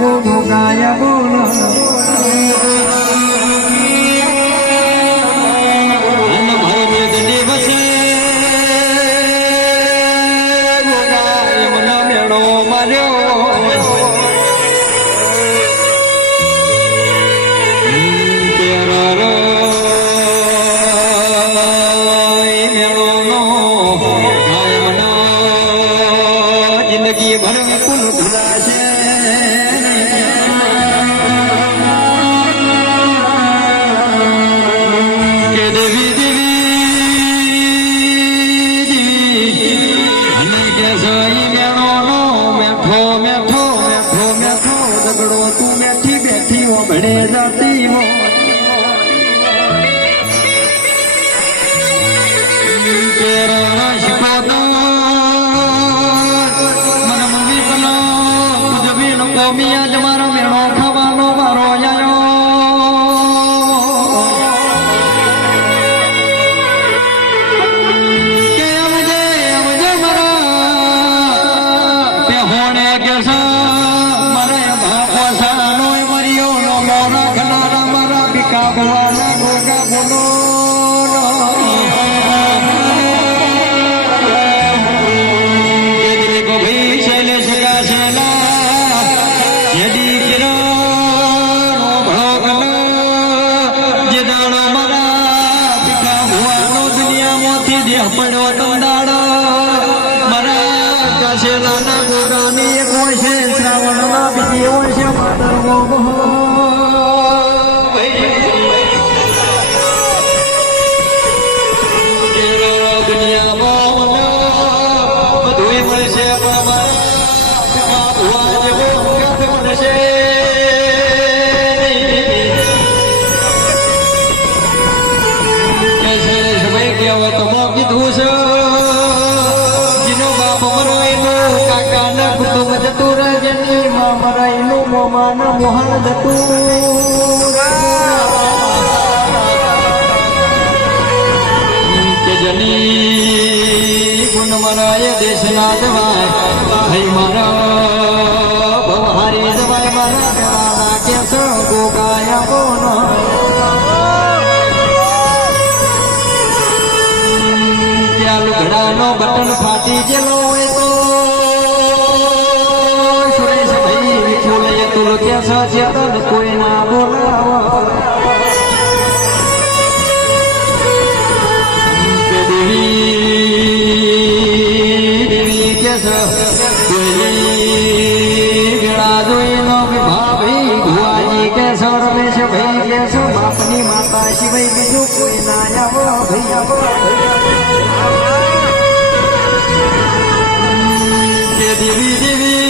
બોલો ગાય બોલો માર્યો Eres મારા ઘનારા મારા ભીખા ભવાના ગોગા બોલો પડ્યો તો દાડો મારા કાશેલાના ગોગાની હોય છે શ્રાવણમાં બીજી હોય છે માતર ગોગો ની મમરાઈ નું મોમાન મોહન હતું જની ગુણ મરાય દેશના જવાય હૈ મારા ભવહારી જવાય મારા ગવાના કેસ ગયેલો હોય સજન કોઈ ના બોલાવો બાપની માતા સિવાય બીજું કોઈ ના આવો દેવી દેવી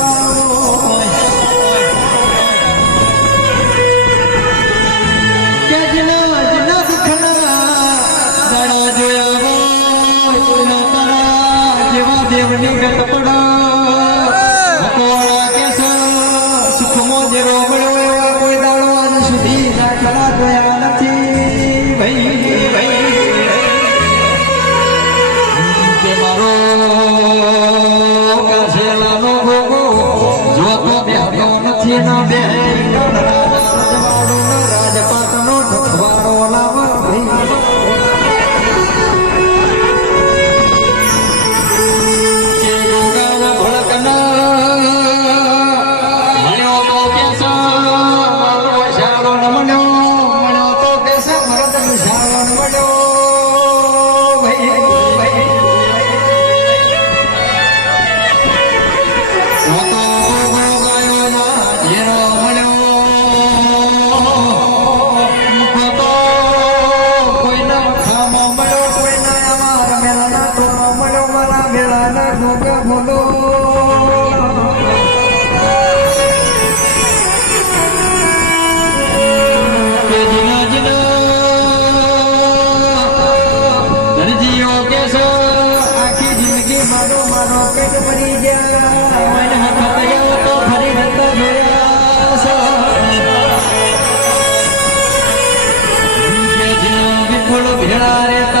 લાગે ભલો. આખી જિંદગી મારો મારો પેટ મરી ગયા ફરી જતા જોયા ભેળા રહેતા